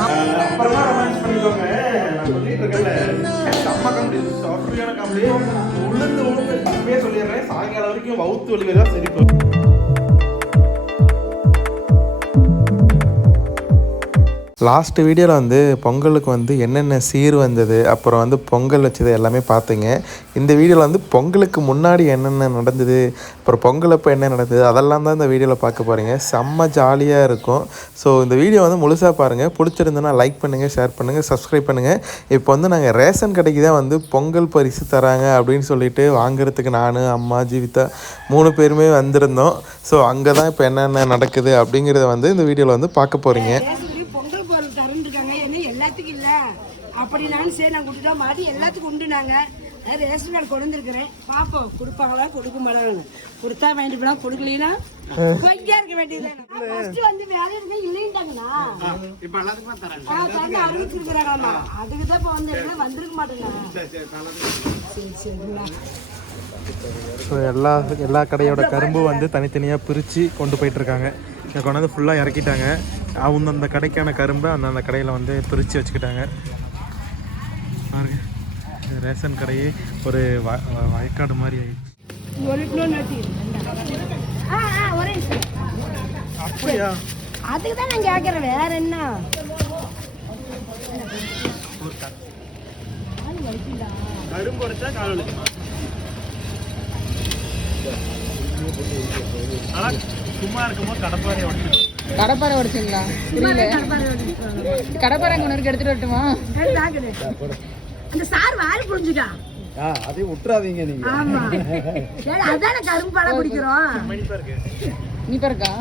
அப்புறமா ரொமான்ஸ் பண்ணிக்கோங்க நான் சொல்லிட்டு இருக்கேன்ல செம்ம காமெடி சாஃப்ட்வேரான காமெடி சொல்லிடுறேன். சாயங்காலம் வரைக்கும் வவுத்து வலி தான் சரி. லாஸ்ட் வீடியோவில் வந்து பொங்கலுக்கு வந்து என்னென்ன சீர் வந்தது அப்புறம் வந்து பொங்கல் வச்சது எல்லாமே பார்த்தீங்க. இந்த வீடியோவில் வந்து பொங்கலுக்கு முன்னாடி என்னென்ன நடந்தது அப்புறம் பொங்கல் அப்போ என்ன நடந்தது அதெல்லாம் தான் இந்த வீடியோவில் பார்க்க போகிறீங்க செம்ம ஜாலியாக இருக்கும். ஸோ இந்த வீடியோ வந்து முழுசாக பாருங்கள் பிடிச்சிருந்ததுன்னா லைக் பண்ணுங்கள் ஷேர் பண்ணுங்கள் சப்ஸ்கிரைப் பண்ணுங்கள் இப்போ வந்து நாங்கள் ரேஷன் கடைக்கு தான் வந்து பொங்கல் பரிசு தராங்க அப்படின்னு சொல்லிட்டு வாங்குறதுக்கு நான் அம்மா ஜீவிதா மூணு பேருமே வந்திருந்தோம். ஸோ அங்கே தான் இப்போ என்னென்ன நடக்குது அப்படிங்கிறத வந்து இந்த வீடியோவில் வந்து பார்க்க போகிறீங்க ரேஷனுக்கு பொங்கல் பொருள் தரேன் இருக்காங்க என்ன எல்லாத்துக்கும் இல்ல அப்படி நான் சரி நான் கொடுத்துட்டா மாட்டி எல்லாத்துக்கும் உண்டு நாங்க. அஹ் ரேஷன் கார்டு கொண்டு வந்துருக்கிறேன் பாப்போம் கொடுப்பாங்களா கொடுக்க மாட்டாங்க கொடுத்தா வாங்கிட்டு போனா கொடுக்கலனா கொஞ்சம் இருக்க வேண்டியது ஃபர்ஸ்ட் வந்து வேலை இருக்க இல்லைன்ட்டாங்கண்ணா. இப்போ எல்லாத்துக்கும் தரேன். ஆ தரங்க அறிவிச்சிருக்கிறாங்கம்மா அதுக்கு தான் இப்போ வந்து எல்லாம் வந்திருக்க மாட்டேங்க சரி சரிங்களா ஸோ எல்லா எல்லா கடையோட கரும்பு வந்து தனித்தனியாக பிரித்து கொண்டு போயிட்டுருக்காங்க. இங்கே கொண்டு வந்து ஃபுல்லாக இறக்கிட்டாங்க. அவங்க அந்த கடைக்கான கரும்பை அந்தந்த கடையில் வந்து பிரித்து வச்சுக்கிட்டாங்க. பாருங்க. ரேஷன் கடையே ஒரு வயக்காடு மாதிரி ஆயிடுச்சு. அப்படியா? அதுக்கு தான் நான் கேட்குறேன் வேற என்ன? கரும்பு உடைச்சா கால் ஆனால் சும்மா இருக்கும்போது கடப்பாறை உடைச்சு கடப்பாறை உடைச்சிங்களா? கடப்பாறை அங்கே ஒன்று எடுத்துட்டு வரட்டுமா? அந்த சார் வாய் புரிஞ்சுக்கா. அதையும் விட்டுறாதீங்க நீங்க. ஆமா. அதானே கரும்பு பழம் குடிக்கிறோம். நீ இருக்கா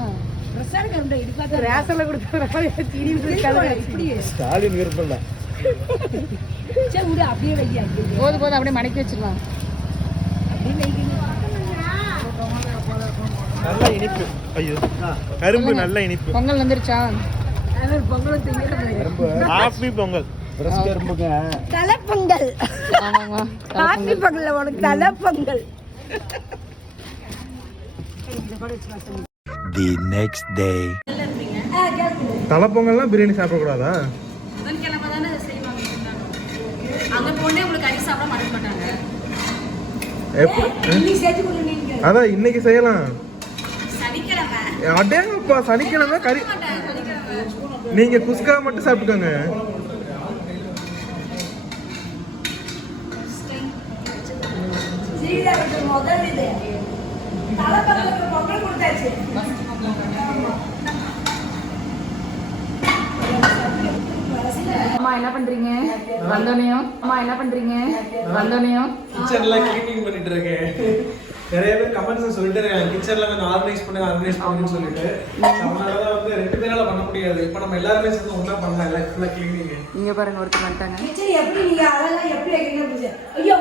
ஸ்டாலின் விருப்பம் அப்படியே வையா போது போது அப்படியே மடக்கி வச்சிடலாம் நல்ல இனிப்பு. ஐயோ. கரும்பு நல்ல இனிப்பு. பொங்கல் வந்துருச்சா? அது பொங்கல் திங்க ஹாப்பி பொங்கல். பிரஸ் கரும்புங்க தலைப்பொங்கல் ஆமாம்மா காப்பி பொங்கல் உனக்கு தலைப்பொங்கல். The next day. தலைப்பொங்கல்லாம் பிரியாணி சாப்பிடக்கூடாதா? புதன்கிழமை தானே இதை செய்வாங்க. அங்க போனே உங்களுக்கு கறி சாப்பிட மாட்ட மாட்டாங்க. எப்படி நீ சேர்த்து கொடு நீங்க. அதான் இன்னைக்கு செய்யலாம். சனிக்கிழமை. அடேங்கப்பா சனிக்கிழமை கறி நீங்க குஸ்கா மட்டும் சாப்பிட்டுக்கோங்க. ஸ்ரீதருக்கு முதல் இது. தலைப்பொங்கலுக்கு பொங்கல் கொடுத்தாச்சு. அம்மா என்ன பண்றீங்க? வந்தோனையும் அம்மா என்ன பண்றீங்க? வந்தோனையும் கிச்சன்லாம் க்ளீனிங் பண்ணிட்டு இருக்கேன் நிறைய பேர் கமெண்ட்ஸ் சொல்லிட்டு இருக்காங்க. கிச்சன்ல கொஞ்சம் ஆர்கனைஸ் பண்ணுங்க ஆர்கனைஸ் பண்ணுங்கன்னு சொல்லிட்டு. அதனால தான் வந்து ரெண்டு பேரால பண்ண முடியாது. இப்போ நம்ம எல்லாருமே சேர்ந்து ஒண்ணா பண்ணலாம் எல்லாம் க்ளீனிங் இங்க பாருங்க ஒருத்தர் வந்துட்டாங்க. கிச்சன் எப்படி நீங்க அதெல்லாம் எப்படி ஐயோ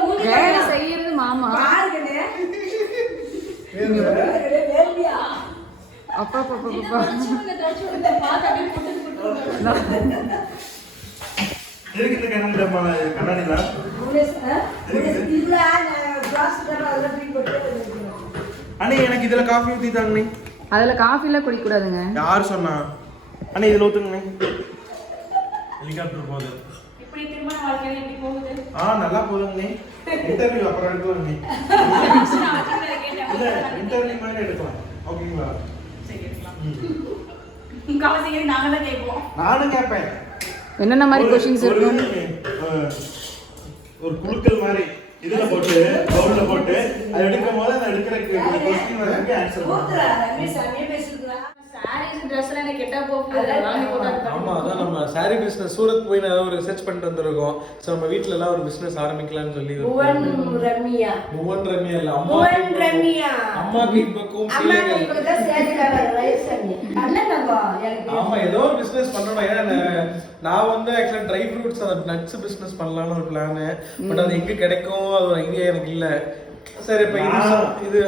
அப்பா கண்ணாடி அண்ணே எனக்கு இதுல காஃபி ஊத்தி தாங்கண்ணே. அதுல காஃபிலாம் குடிக்க கூடாதுங்க. யார் சொன்னா? அண்ணே இதுல ஊத்துங்கண்ணே. ஹெலிகாப்டர் போகுது. திருமண வாழ்க்கையில எப்படி போகுது? ஆ நல்லா இன்டர்வியூ அப்புறம் இல்ல இன்டர்வியூ மாதிரி எடுக்கலாம். ஓகேங்களா? நானும் கேட்பேன். என்னென்ன மாதிரி ஒரு இருக்கும் ஒரு குழுக்கள் மாதிரி இதுல போட்டு பவுல்ல போட்டு அது எடுக்கும் போது அந்த எடுக்கிற கொஸ்டின் வந்து ஆன்சர் ஆமா அதான் நம்ம சாரி பிசினஸ் சூரத் போய் நான் ஒரு ரிசர்ச் பண்ணிட்டு வந்திருக்கோம். ஸோ நம்ம வீட்ல எல்லாம் ஒரு பிசினஸ் ஆரம்பிக்கலாம்னு சொல்லி புவன் ரம்யா. புவன் ரம்யா இல்ல அம்மா புவன் ரம்யா. அம்மாக்கு இப்பக்கும் அம்மா பிள்ளைகள். இப்ப தான் ஆமா ஏதோ ஒரு பிசினஸ் பண்ணணும். ஏன்னா நான் நான் வந்து ஆக்சுவலா ட்ரை ஃப்ரூட்ஸ் அந்த நட்ஸ் பிசினஸ் பண்ணலாம்னு ஒரு பிளான் பட் அது எங்க கிடைக்கும்? அது ஒரு ஐடியா எனக்கு இல்ல. சரி இப்ப இது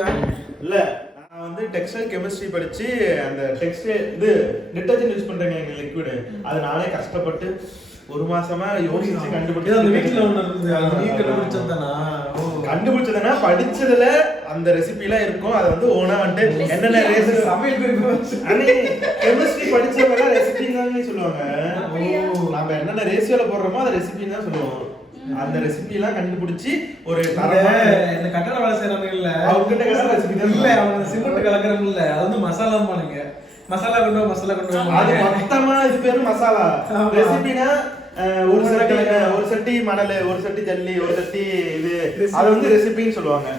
இல்ல. வந்து டெக்ஸ்டைல் கெமிஸ்ட்ரி படிச்சு அந்த டெக்ஸ்டைல் இது டிட்டர்ஜென்ட் யூஸ் பண்றேங்க எங்க லிக்விட் அது நானே கஷ்டப்பட்டு ஒரு மாசமா யோசிச்சு இது அந்த கண்டுபிடிச்சு வீட்டுல ஒண்ணு இருக்குது அது நீ கண்டுபிடிச்சது தானா ஓ. கண்டுபிடிச்சதுன்னா படிச்சதுல அந்த ரெசிபி எல்லாம் இருக்கும். அதை வந்து ஓனா வந்துட்டு என்னென்ன ரேசஸ் சமையல் கெமிஸ்ட்ரி படிச்சவங்க ரெசிபி தான் சொல்லுவாங்க. நாம என்னென்ன ரேஷியோல போடுறோமோ அந்த ரெசிபி தான் சொல்லுவோம். அந்த ரெசிபி எல்லாம் கண்டுபிடிச்சு ஒரு தரமான இந்த கட்டட வேலை செய்யறவங்க இல்ல அவங்ககிட்ட கலர் தான் இல்ல அவங்க சிமெண்ட் கலக்குறவங்க இல்ல. அது வந்து மசாலா பானுங்க. மசாலா கொண்டு மசாலா கொண்டு அது மொத்தமா இது பேரு மசாலா. ஆமா. ரெசிபினா ஒரு சட்டி ஒரு சட்டி மணல் ஒரு சட்டி ஜல்லி ஒரு சட்டி இது. அது வந்து ரெசிபின்னு சொல்லுவாங்க.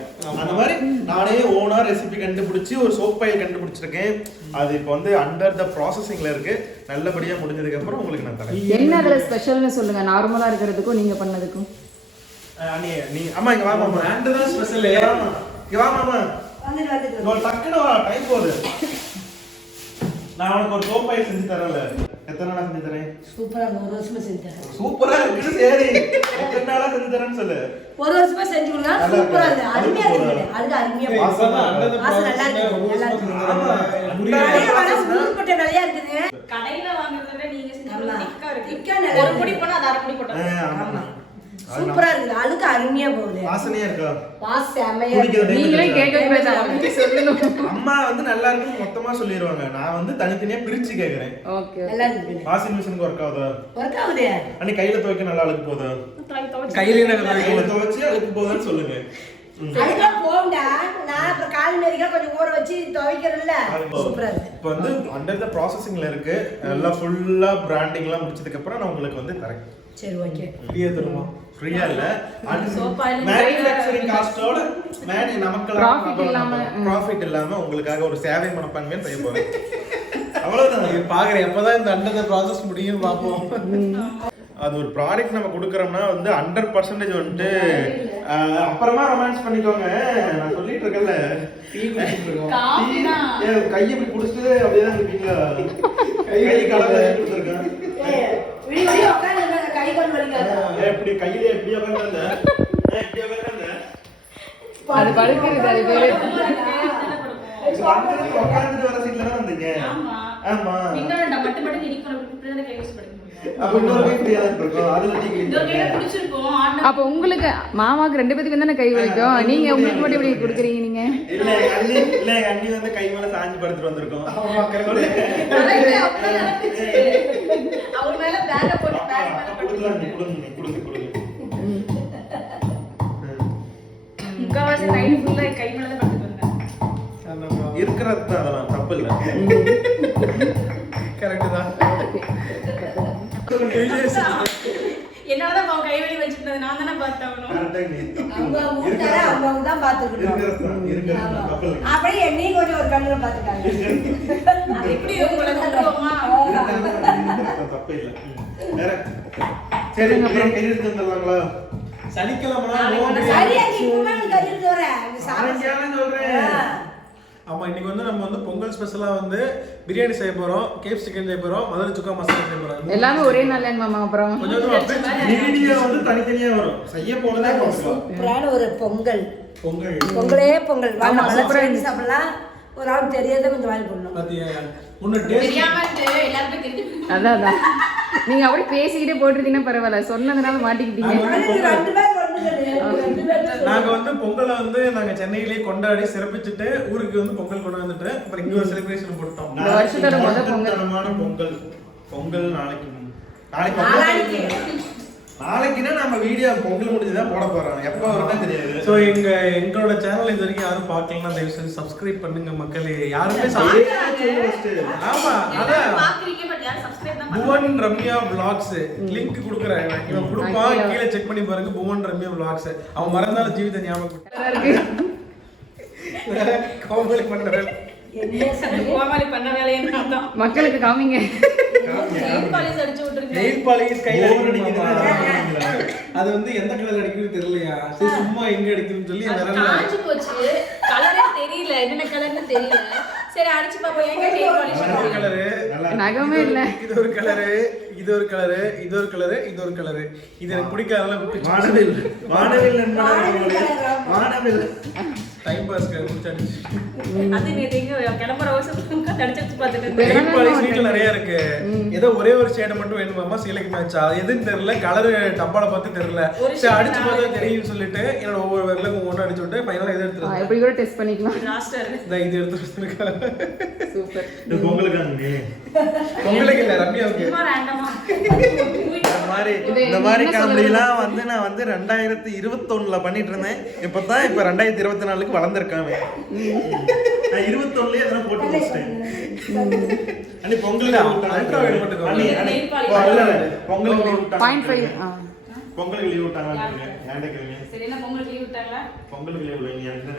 அந்த மாதிரி நானே ஓனா ரெசிபி கண்டுபிடிச்சி ஒரு சோப் பைல் கண்டுபிடிச்சிருக்கேன். அது இப்போ வந்து அண்டர் த ப்ராசஸிங்ல இருக்கு. நல்லபடியா முடிஞ்சதுக்கு அப்புறம் உங்களுக்கு நான் தரேன். என்ன அதுல ஸ்பெஷல்னு சொல்லுங்க. நார்மலா இருக்கிறதுக்கும் நீங்க பண்ணதுக்கும். நீ அம்மா இங்க வா மாமா பிராண்ட் தான் ஸ்பெஷல் இங்க வா மாமா. இங்க வா மாமா வந்துட்டு வந்துட்டு இங்க ஒரு டக்குனு வா டைம் போகுது. நான் உனக்கு ஒரு சோப் பைல் செஞ்சு தரேன்ல. எத்தனை நாளா செஞ்சு தரேன்? சூப்பரா ஒரு வருஷமா செஞ்சேன் சூப்பரா இருக்கு சரி. எத்தனை நாளா செஞ்சு தரேன்னு சொல்லு. ஒரு வருஷமா செஞ்சு கொடுங்க சூப்பரா இருக்கு. அருமையா இருக்கு. அழுது அருமையா. வாசம் வாசம் நல்லா இருக்கு, நல்லா இருக்கு. நிறைய வடை ஊருப்பட்ட விலையா இருக்குது? கடையில வாங்குறத விட நீங்க செஞ்சது ஆமா. திக்கா இருக்கு. திக்கா நல்லா ஒரு. முடி போனா அது அரை முடி ஆ, போட்டோம் ஆமா. சூப்பரா இருக்குது. அழுக்கு அருமையா போகுது. வாசனையா இருக்கா? இருக்கு. நீங்களே இருக்கா? கேட்க அம்மா வந்து நல்லா இருக்குன்னு மொத்தமா சொல்லிடுவாங்க நான் வந்து தனித்தனியா பிரிச்சு கேக்குறேன். ஓகே நல்லா இருக்குது. வாஷிங் மிஷினுக்கு ஒர்க் ஆகுதா? ஒர்க் ஆகுது. அன்னைக்கு கையில துவைக்க நல்லா அழுக்கு போகுதா? கையிலே கையில துவைச்சு அழுக்கு போகுதான்னு சொல்லுங்க. அதுக்கெல்லாம் போகும்டா நான் அப்புறம் கால் கொஞ்சம் ஊற வச்சு துவைக்கிறேன்ல. சூப்பரா இருக்கு. இப்போ வந்து அண்டர் த ப்ராசஸிங்ல இருக்கு. எல்லாம் ஃபுல்லா பிராண்டிங் எல்லாம் முடிச்சதுக்கு அப்புறம் நான் உங்களுக்கு வந்து தரேன். சரி ஓகே. தருமா? ஃப்ரீயா இல்ல. மேனுஃபேக்சரிங் காஸ்டோட மேனி நமக்கு ப்ராஃபிட் இல்லாம உங்களுக்காக ஒரு சேவை மனப்பான்மையை செய்ய போறேன் அவ்வளவுதான். பாக்குறேன். எப்பதான் இந்த அண்டர் ப்ராசஸ் முடியும் பாப்போம் அது ஒரு ப்ராடக்ட் நம்ம கொடுக்குறோம்னா வந்து ஹண்ட்ரட் பர்சன்டேஜ் வந்துட்டு அப்புறமா ரொமான்ஸ் பண்ணிக்கோங்க. நான் சொல்லிட்டு இருக்கேன்ல. கையை இப்படி குடிச்சிட்டு அப்படியே தான் இருப்பீங்களா? கை கை கொண்டு வலிக்காது? ஏன் இப்படி கையில எப்படி உட்காந்து எப்படி உட்காந்து அது படுக்கிறது அது பேரு உட்காந்துட்டு வர சீட்ல தான் வந்தீங்க? ஆமா. மட்டும் மட்டும் அப்ப உங்களுக்கு மாமாக்கு ரெண்டு பேத்துக்கு தானே கை வலிக்கும்? நீங்க உங்களுக்கு மட்டும் இப்படி கொடுக்குறீங்க நீங்க? இல்ல எங்க அண்ணி இல்ல எங்க அண்ணி வந்து கை மேல சாஞ்சு படுத்துட்டு வந்திருக்கோம் அவர் மேல பேக்க போட்டு அப்பா, பேக் மேல அப்பா கொடுக்கலாம் நீ கொடுங்க நீ கொடுங்க கொடுங்க. முக்காவாசி நைட் ஃபுல்லா கை மேல தான் படுத்துட்டு வந்தேன். இருக்கிறது தான் அதெல்லாம் தப்பு இல்ல கரெக்ட் தான். என்னாலதான் அவன் கைவலி வச்சிருந்தது நான் தானே நீ அவங்க ஊட்டார அவங்க தான் இல்ல அப்படியே என்னையும் கொஞ்சம் ஒரு கண்ணுல பாத்துக்காங்க அது எப்படி உங்களை தப்பு இல்ல சரி பிரியாணி கை எடுத்து வந்துடலாங்களா சனிக்கிழமை சரியா நீ குமாரன் கறிட்டு வர நாளைக்கு சொல்றேன். ஆமா இன்னைக்கு வந்து நம்ம வந்து பொங்கல் ஸ்பெஷலா வந்து பிரியாணி செய்ய போறோம் கேப் சிக்கன் செய்ய போறோம் மதுரை சுக்கா மசாலா செய்ய போறோம். எல்லாமே ஒரே நாள்ல மாமா அப்புறம்? வீடியோ வந்து தனித்தனியா வரும். செய்ய போனதே சூப்பரான ஒரு பொங்கல். பொங்கல். பொங்கலே பொங்கல். வாங்க சேர்ந்து சாப்பிடலாம். ஒரு ஆள் தெரியாத கொஞ்சம் வாங்கி போடணும். பாத்தியா? முன்ன டேஸ்ட் தெரியாம எல்லாருமே தெரிஞ்சு அதான் அதான். நீங்க அப்படியே பேசிக்கிட்டே போட்டிருந்தீங்கன்னா பரவாயில்ல. சொன்னதுனால மாட்டிக்கிட்டீங்க. அதுக்கு ரெண்டு பேர் ஒண்ணு ரெண்டு பேர் நாங்க வந்து பொங்கலை வந்து நாங்க சென்னையிலேயே கொண்டாடி சிறப்பிச்சுட்டு ஊருக்கு வந்து பொங்கல் கொண்டு வந்துட்டு அப்புறம் இங்க ஒரு செலிப்ரேஷன் போட்டோம் இந்த வருஷத்தோட முத பொங்கல். பொங்கல். பொங்கல் நாளைக்கு. நாளைக்கு. நாளைக்குன்னா நம்ம வீடியோ பொங்கல் முடிஞ்சுதான் போட போறோம் எப்ப வரும்னு தெரியாது. சோ எங்க எங்களோட சேனல் இது வரைக்கும் யாரும் பார்க்கலன்னா தயவு செஞ்சு சப்ஸ்கிரைப் பண்ணுங்க மக்களே. யாருமே ஆமா. அதான். புவன் ரம்யா vlogs. லிங்க் குடுக்குறேன். இவன். கொடுப்பான். கீழே செக் பண்ணி பாருங்க புவன் ரம்யா vlogs. அவன் மறந்தாலும் ஜீவித ஞாபகம் கோமலி சொல்லி கோமாளி பண்ண வேலையை மக்களுக்கு காமிங்க. அது வந்து எந்த கலர் அடிக்குதுன்னு தெரியலையா? சரி சும்மா எங்க அடிக்குதுன்னு சொல்லி தெரியல. என்னென்ன கலர்னு தெரியல. சரி அடிச்சு பாப்போம். எங்க நகமே இல்ல. இது ஒரு கலரு இது ஒரு கலரு இது ஒரு கலரு இது ஒரு கலரு இது எனக்கு பிடிக்காதெல்லாம் வானவில் வானவில் வானவில் டைம் பாஸ் வீட்டுல நிறைய இருக்கு. ஏதோ ஒரே ஒரு ஷேடை மட்டும் வேணுமாமா சீலைக்கு மேட்சா அது எதுன்னு தெரியல. கலர் டப்பால பார்த்து தெரியல. சரி அடிச்சு பார்த்தா தெரியும்னு சொல்லிட்டு என்னோட ஒவ்வொரு விரலுக்கும் ஒவ்வொன்று அடிச்சு விட்டு ஃபைனலா இதை எடுத்துருக்கேன் கூட டெஸ்ட் பண்ணிக்கலாம். இந்த இது எடுத்து வச்சிருக்கேன் சூப்பர். இது பொங்கலுக்காங்க உங்களுக்கு இல்ல ரம்யாவுக்கு. இந்த மாதிரி இந்த மாதிரி காமெடிலாம் வந்து நான் வந்து ரெண்டாயிரத்தி இருபத்தொன்னுல பண்ணிட்டு இருந்தேன் இப்பதான் இப்ப ரெண்டாயிரத்தி இருபத்தி நாலுக்கு வளர்ந்துருக்காங்க நான் இருபத்தொன்னுலயே அதெல்லாம் போட்டு முடிச்சிட்டேன். அண்ணி பொங்கலுக்கு பொங்கலுக்கு பொங்கலுக்கு லீவ் விட்டாங்க ஏன்டா கேளுங்க. சரி என்ன பொங்கலுக்கு லீவ் விட்டாங்களா? பொங்கலுக்கு லீவ் இல்லை எனக்கு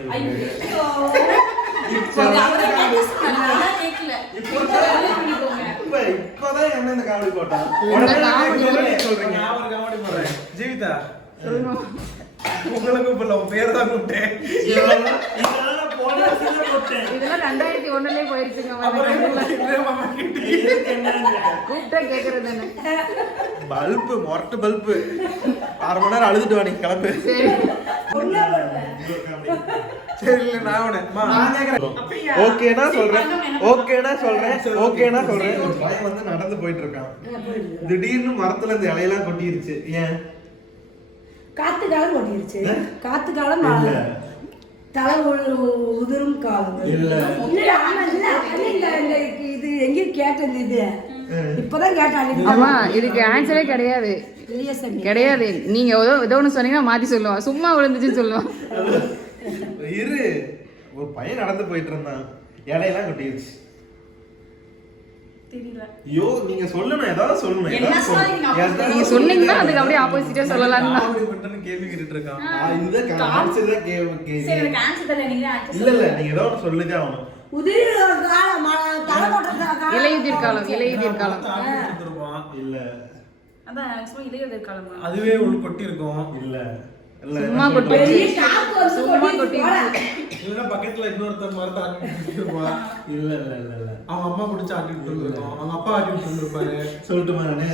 இப்பதான் என்ன இந்த காமெடி போட்டான் சொல்றீங்க? நான் ஒரு காமெடி போடுறேன். ஜீவிதா உங்களுக்கு இப்ப பேர் தான் கூப்பிட்டேன். இதெல்லாம் ரெண்டாயிரத்தி ஒண்ணுலயே போயிருச்சுங்க. கூப்பிட்டா கேக்குறது என்ன பல்பு மொரட்டு பல்பு. அரை மணி நேரம் அழுதுட்டு வா நீ கிளம்பு. சரி. இல்ல நான் உன மா ஓகேனா சொல்றேன். ஓகேனா சொல்றேன். ஓகேனா சொல்றேன். பையன் வந்து நடந்து போயிட்டு இருக்கான். திடீர்னு மரத்துல இந்த இலையெல்லாம் கொட்டிருச்சு. ஏன்? காத்து காலம் ஓட்டிருச்சு காத்து காலம். தலை உதிரும் காலம் இது எங்கேயும் கேட்டது இது. இப்பதான் கேட்டாங்க ஆமா இதுக்கு ஆன்சரே கிடையாது. கிடையாது. நீங்க ஏதோ ஏதோ ஒன்று சொன்னீங்கன்னா மாத்தி சொல்லுவான் சும்மா விழுந்துச்சுன்னு சொல்லுவான் இரு ஒரு பையன் நடந்து போயிட்டு இருந்தான். இலையெல்லாம் கொட்டிருச்சு. தெரியல ஐயோ நீங்க சொல்லணும் ஏதாவது சொல்லணும் நீங்க சொன்னீங்கன்னா அதுக்கு அப்படியே ஆப்போசிட்டா சொல்லலாம் தான். கேள்வி கேட்டுட்டு இருக்கான் இதுதான் தான் சரி எனக்கு ஆன்சர் நீங்க இல்ல இல்ல நீங்க ஏதோ ஒன்று சொல்லிதான் ஆகணும். உதிரி காலம் தலை போட்ட காலம். இலையுதிர் காலம் இலையுதிர் காலம். கொடுத்துருப்பான் இல்ல. அதான் இளையதர் காலமா அதுவே உள்ள கொட்டி இருக்கும் இல்ல இல்ல. சும்மா கொட்டி சும்மா பக்கத்துல இன்னொருத்தர் மரத்தை ஆட்டிட்டு இருப்பான் இல்ல இல்ல இல்ல இல்ல. அவங்க அம்மா பிடிச்சி ஆட்டிட்டு இருந்திருக்கோம் அவங்க அப்பா ஆட்டிட்டு இருந்திருப்பாரு சொல்லட்டுமா நானு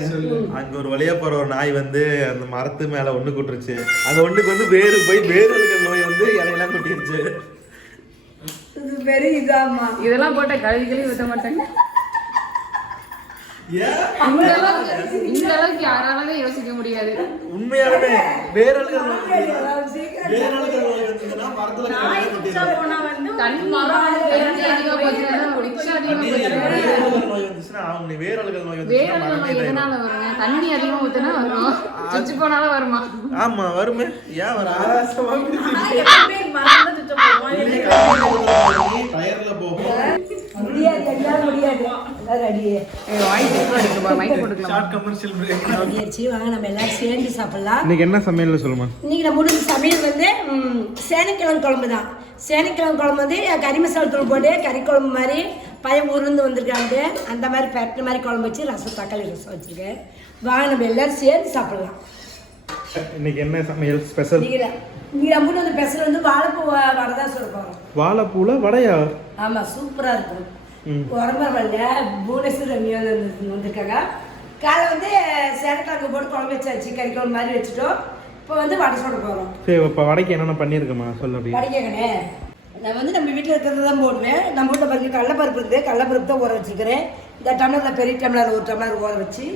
அங்க ஒரு வழியா போற ஒரு நாய் வந்து அந்த மரத்து மேல ஒண்ணு கொட்டுருச்சு. அந்த ஒண்ணுக்கு வந்து வேறு போய் வேறுகள் நோய் வந்து இலையெல்லாம் கொட்டிருச்சு. இதெல்லாம் போட்ட கழுவி கழுவி ஊத்த மாட்டாங்க. இந்த அளவுக்கு இந்த அளவுக்கு யாராலுமே யோசிக்க முடியாது உண்மையாலுமே வேரல்கள் தண்ணி அதிகமா ஊத்துனா வரும் சுச்சு போனாலும் வருமா ஆமா வருமே ஏன் வர டயர்ல போகும் முடியாது வாங்கி அடிக்கலாம் மைக் போட்டுக்கலாம். ஷார்ட் கமர்ஷியல் பிரேக் ரெடியாச்சு வாங்க நம்ம எல்லாரும் சேர்ந்து சாப்பிடலாம். இன்னைக்கு என்ன சமையல் சொல்லுமா? இன்னைக்கு நம்ம முடிஞ்ச சமையல் வந்து சேனைக்கிழங்கு குழம்பு தான். சேனைக்கிழங்கு குழம்பு வந்து கறி மசாலா தூள் போட்டு கறி குழம்பு மாதிரி பையன் ஊர்லேருந்து வந்திருக்காங்க. அந்த மாதிரி பெட்டின மாதிரி குழம்பு வச்சு ரசம் தக்காளி ரசம் வச்சுருக்கேன். வாங்க நம்ம எல்லாரும் சேர்ந்து சாப்பிடலாம். இன்னைக்கு என்ன சமையல் ஸ்பெஷல்? நீங்கள் நம்ம வந்து பெசல் வந்து வாழைப்பூ வ- வரதா சொல்ல போகிறோம் வாழைப்பூல வடையா? ஆமாம் சூப்பராக இருக்கும். உரம்பரவல்ல புவனேஸ்வர் ரம்யா வந்து- வந்திருக்காங்க. காலை வந்து சேனக்கிழங்கு போட்டு குழம்பு வச்சாச்சு கறி குழம்பு மாதிரி வச்சுட்டோம். இப்போ வந்து வடை சுட போகிறோம் சரி இப்போ வடைக்கு என்னென்ன பண்ணியிருக்கமா சொல்ல அப்படி வடைக்கணே நான் வந்து நம்ம வீட்டில் இருக்கிறது தான் போடுவேன். நம்ம வீட்டில் பாருங்க கடலப்பருப்பு இருந்து கடலப்பருப்பு தான் ஊற வச்சுருக்கிறேன் இந்த டம்ளரில் பெரிய டம்ளர் ஒரு டம்ளர் ஊற வச்சு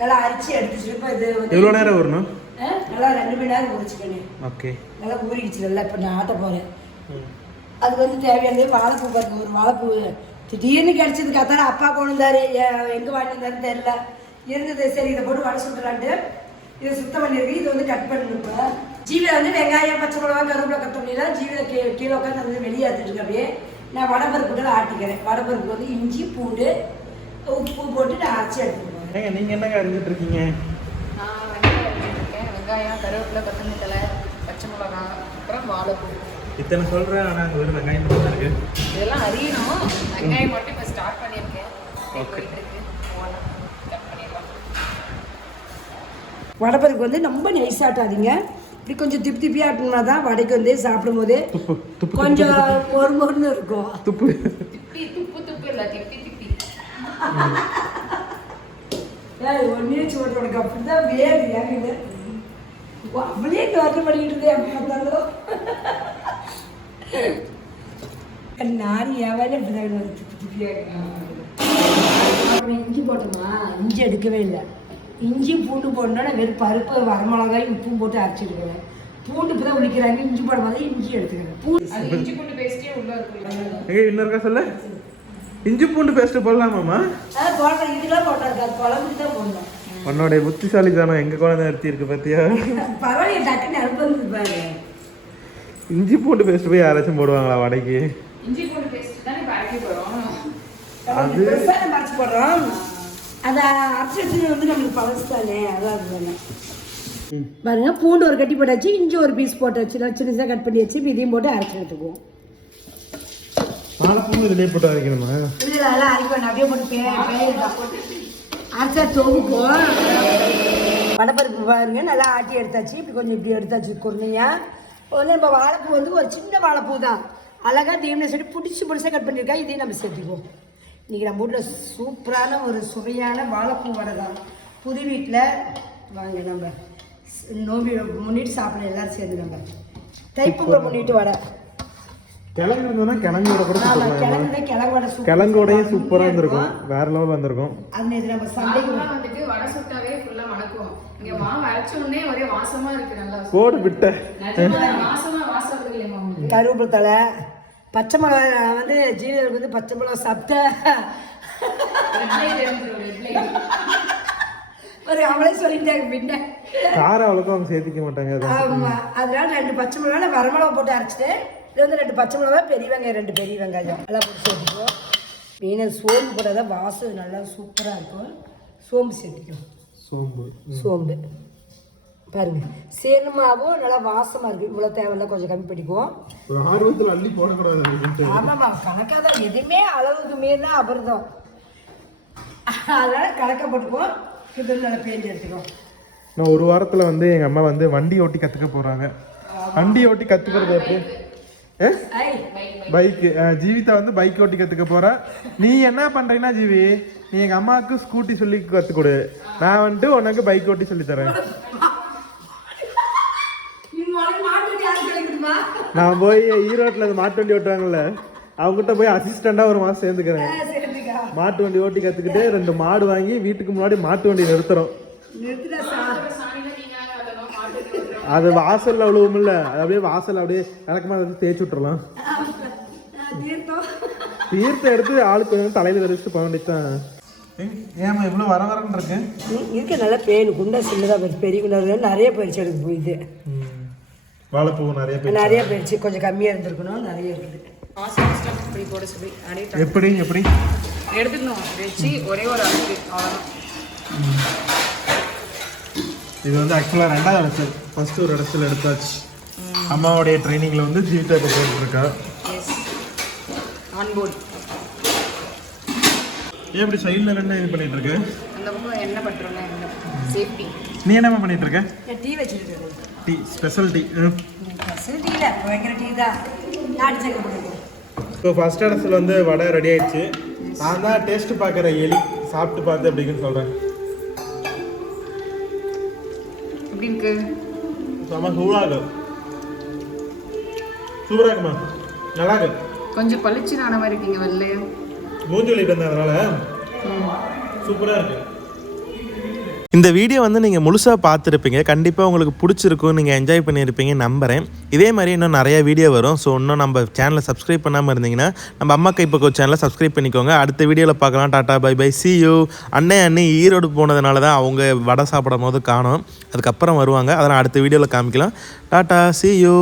நல்லா அரிச்சு எடுத்து இப்போ இது எவ்வளோ நேரம் வரணும் நல்லா ரெண்டு மணி நேரம் ஊறிச்சுக்கணே ஓகே. நல்லா ஊறிக்கிச்சு நல்லா இப்போ நான் ஆட்ட போகிறேன் அதுக்கு வந்து தேவையானது வாழைப்பூ பாருங்க ஒரு வாழைப்பூ. திடீர்னு கிடச்சது கத்தால அப்பா கொண்டு வந்தாரு எ- எங்க வாங்கி வந்தாருன்னு தெரியல. இருந்தது சரி இதை போட்டு வடை சுட்டுறான்ட்டு இதை சுத்தம் பண்ணியிருக்கு இது வந்து கட் பண்ணணும் இப்போ. ஜீவில வந்து வெங்காயம் பச்சை மிளகா கருவேப்பிலை கத்தோம்னா ஜீவில கீ கீழே உட்காந்து வந்து வெளியே எடுத்துட்டு இருக்கு அப்படியே நான் வடப்பருப்புகள் ஆட்டிக்கிறேன். வடப்பருப்பு வந்து இஞ்சி பூண்டு உப்பு போட்டு நான் அரைச்சி எடுத்துக்குவேன் ஏங்க நீங்க என்னங்க அறிஞ்சிட்டு இருக்கீங்க? வெங்காயம் கருவேப்பிலை கொத்தமல்லி தலை பச்சை மிளகாய் அப்புறம் வாழைப்பூ. இத்தனை சொல்றேன் ஆனா அங்க வெறும் வெங்காயம் மட்டும் தான் இருக்கு. இதெல்லாம் அறியணும். வெங்காயம் மட்டும் இப்போ ஸ்டார்ட் பண்ணியிருக்கேன். பண்ணிடலாம். வடப்பருப்பு வந்து ரொம்ப நைஸாட்டாதீங்க இப்படி கொஞ்சம் திப்பி திப்பி ஆட்டினா தான் வடைக்கு வந்து சாப்பிடும்போது துப்பு துப்பு கொஞ்சம் ஒரு மொறுன்னு இருக்கும். துப்பு. திப்பி துப்பு ஏய், ஒன்னே சோறு உனக்கு அப்படிதான் வேறு ஏங்குது அவளே வந்து பண்ணிக்கிட்டு இருந்தே அப்படி வருது, திப்பி திப்பியா இருக்கு. அப்புறம் இஞ்சி போட்டோமா? இஞ்சி எடுக்கவே இல்லை. இஞ்சி பூண்டு போடணும்னா வெறும் பருப்பு வரமிளகாய் உப்பும் போட்டு அரைச்சிடுவேன் பூண்டு இப்போ தான் உளிக்கிறாங்க இஞ்சி போடும் போது இஞ்சி எடுத்துக்கிறேன். பூண்டு அது இஞ்சி பூண்டு பேஸ்டே உள்ள இருக்கும். எங்க இன்னொருக்கா சொல்ல. இஞ்சி பூண்டு பேஸ்ட் போடலாமாம்மா? அது போடுற இதெல்லாம் போட்டாரு குழம்புக்கு தான் போடணும் உன்னோடைய புத்திசாலித்தனம் எங்க குழந்தை நிறுத்தி இருக்கு பாத்தியா? பரவாயில்ல டக்குன்னு அனுப்பி வந்து பாரு. இஞ்சி பூண்டு பேஸ்ட் போய் யாராச்சும் போடுவாங்களா வடைக்கு? இஞ்சி பூண்டு பேஸ்ட் தானே இப்போ அரைக்க போகிறோம் அது அரைச்சி போடுறோம். அதை அரைச்சி வச்சு வந்து நம்மளுக்கு பழசு தானே அதான் அதுதானே பாருங்க பூண்டு ஒரு கட்டி போட்டாச்சு இஞ்சி ஒரு பீஸ் போட்டு வச்சு சின்ன சின்னதாக கட் பண்ணி வச்சு இதையும் போட்டு அரைச்சி எடுத்துக்குவோம். வாழைப்பூ இதுலயே போட்டு அரைக்கணுமா? இல்லை அதெல்லாம் அரைக்க வேண்டாம் அப்படியே போட்டு பே பேருதான் அரைச்சா தொகுக்கும் வடப்பருப்பு பாருங்க நல்லா ஆட்டி எடுத்தாச்சு. இப்படி கொஞ்சம் இப்படி எடுத்தாச்சு குருணையா. வந்து நம்ம வாழைப்பூ வந்து ஒரு சின்ன வாழைப்பூ தான். அழகாக தீவனை செடி பிடிச்சி பிடிச்சா கட் பண்ணியிருக்கா இதையும் நம்ம சேர்த்துக்குவோம். இன்றைக்கி நம்ம வீட்டில் சூப்பரான ஒரு சுவையான வாழைப்பூ வடை தான். புது வீட்டில் வாங்க நம்ம நோம்பி முன்னிட்டு சாப்பிடலாம் எல்லாரும் சேர்ந்து நம்ம. தைப்பொங்கல் முன்னிட்டு வடை. கிழங்கு இருந்ததுன்னா கிழங்கோட கூட கிழங்கு கிழங்கோட சூப்பர் கிழங்கோடையும் சூப்பரா இருந்திருக்கும். வேற லெவல் வந்திருக்கும் அது நம்ம சந்தைக்கு வந்துட்டு வடை சுட்டாவே ஃபுல்லா மணக்கும். இங்க மாவு அரைச்ச உடனே ஒரே வாசமா இருக்கு நல்லா. போடு விட்ட. நிஜமா வாசமா வாசம் வருது இல்லையா மாவு. கருவேப்பிலை தலை பச்சை மிளகா வந்து ஜீவியருக்கு வந்து பச்சை மிளகா சாப்பிட்ட ஒரு அவளே சொல்லிட்டாங்க பின்ன காரம் அவ்வளோக்கும் அவங்க சேர்த்திக்க மாட்டாங்க ஆமா அதனால ரெண்டு பச்சை மிளகா நான் வரமிளகா போட்டு அரைச்சிட்டு இது வந்து ரெண்டு பச்சை மிளகா பெரிய வெங்காயம் ரெண்டு பெரிய வெங்காயம். எல்லாம் போட்டு சேர்த்துக்குவோம் மெயினாக சோம்பு போட்டால் தான் வாசம் நல்லா சூப்பராக இருக்கும். சோம்பு சேர்த்துக்கும் சோம்பு. சோம்பு. பாருங்க. சேனுமாவும் நல்லா வாசமாக இருக்குது இவ்வளோ தேவையில்ல கொஞ்சம் கம்மி பண்ணிக்குவோம். ஆர்வத்தில் அள்ளி போடக்கூடாது ஆமாம்மா கணக்காக தான் எதுவுமே அளவுக்கு மீறினா அபர்தம். அதனால கணக்காக போட்டுக்குவோம். இது நல்லா பேஞ்சு எடுத்துக்குவோம். நான் ஒரு வாரத்தில் வந்து எங்கள் அம்மா வந்து வண்டி ஓட்டி கற்றுக்க போகிறாங்க வண்டி ஓட்டி கற்றுக்கிறது எப்படி? பைக்கு. ஜீவிதா வந்து பைக் ஓட்டி கற்றுக்க போகிறா நீ என்ன பண்ணுறீங்கன்னா ஜீவி நீ எங்கள் அம்மாவுக்கு ஸ்கூட்டி சொல்லி கற்றுக் கொடு நான் வந்துட்டு உனக்கு பைக் ஓட்டி சொல்லி தரேன். நான் போய் ஈரோட்டில் மாட்டு வண்டி ஓட்டுறாங்கல்ல அவங்ககிட்ட போய் அசிஸ்டண்டாக ஒரு மாதம் சேர்ந்துக்கிறேன். மாட்டு வண்டி ஓட்டி கற்றுக்கிட்டு ரெண்டு மாடு வாங்கி வீட்டுக்கு முன்னாடி மாட்டு வண்டி நிறுத்துறோம். அது வாசல்ல அவ்வளவுமில்ல அது அப்படியே வாசல் அப்படியே விளக்கமா அதை தேய்ச்சி விட்டுறலாம். தீர்த்தம் எடுத்து ஆளுக்கு தலையில தெரிவிச்சு போக வேண்டியதுதான். ஏமா இவ்வளோ வர வரன்னு இருக்கு? இருக்க நல்லா பேனு. குண்டா சின்னதாக போயிடுச்சு பெரிய குண்டா. நிறைய போயிடுச்சு எனக்கு போயிது வாழைப்பூ நிறைய பேர் நிறைய போயிடுச்சு கொஞ்சம் கம்மியாக இருந்திருக்கணும். நிறைய இருக்குது. எப்படி எப்படி? எடுத்துக்கணும். வச்சு ஒரே ஒரு அளவுக்கு அவ்வளோதான் இது வந்து ஆக்சுவலாக ரெண்டாவது இடத்துல ஃபர்ஸ்ட் ஒரு இடத்துல எடுத்தாச்சு. அம்மாவுடைய ட்ரைனிங்ல வந்து இப்போ போட்டுருக்கா. ஆன்போர்ட் ஏன் இப்படி சைடில் ரெண்டு இது பண்ணிட்டு இருக்க? அந்த பக்கம் என்ன பண்ணுறோங்க என்ன சேஃப்டி நீ என்னம்மா பண்ணிட்டு இருக்க? டீ வச்சுருக்கேன் டீ ஸ்பெஷல் டீ. டீ இல்லை வைக்கிற டீ தான். நாட்டு சக்கரை போட்டுருக்கேன் ஸோ ஃபர்ஸ்ட் இடத்துல வந்து வடை ரெடி ஆயிடுச்சு. நான் தான் டேஸ்ட் பார்க்குற எலி சாப்பிட்டு பார்த்து அப்படின்னு சொல்கிறேன் எப்படி இருக்கு? சூடாக இருக்கு. சூப்பராக இருக்குமா? நல்லா இருக்கு. கொஞ்சம் பளிச்சுன்னு ஆன மாதிரி இருக்கீங்க வெள்ளையா. மூஞ்சி வலிட்டு இருந்ததுனால சூப்பராக இருக்கு. இந்த வீடியோ வந்து நீங்கள் முழுசாக பார்த்துருப்பீங்க. கண்டிப்பாக உங்களுக்கு பிடிச்சிருக்கும். நீங்கள் என்ஜாய் பண்ணியிருப்பீங்க நம்புகிறேன் இதே மாதிரி இன்னும் நிறையா வீடியோ வரும். ஸோ இன்னும் நம்ம சேனலை சப்ஸ்கிரைப் பண்ணாமல் இருந்தீங்கன்னா நம்ம அம்மா கைப்பக்கோ சேனலை சப்ஸ்கிரைப் பண்ணிக்கோங்க. அடுத்த வீடியோவில் பார்க்கலாம். Tata bye bye see you அண்ணே அண்ணி ஈரோடு போனதுனால தான் அவங்க வடை சாப்பிடும் போது காணும். அதுக்கப்புறம் வருவாங்க. அதெல்லாம் அடுத்த வீடியோவில் காமிக்கலாம். Tata C you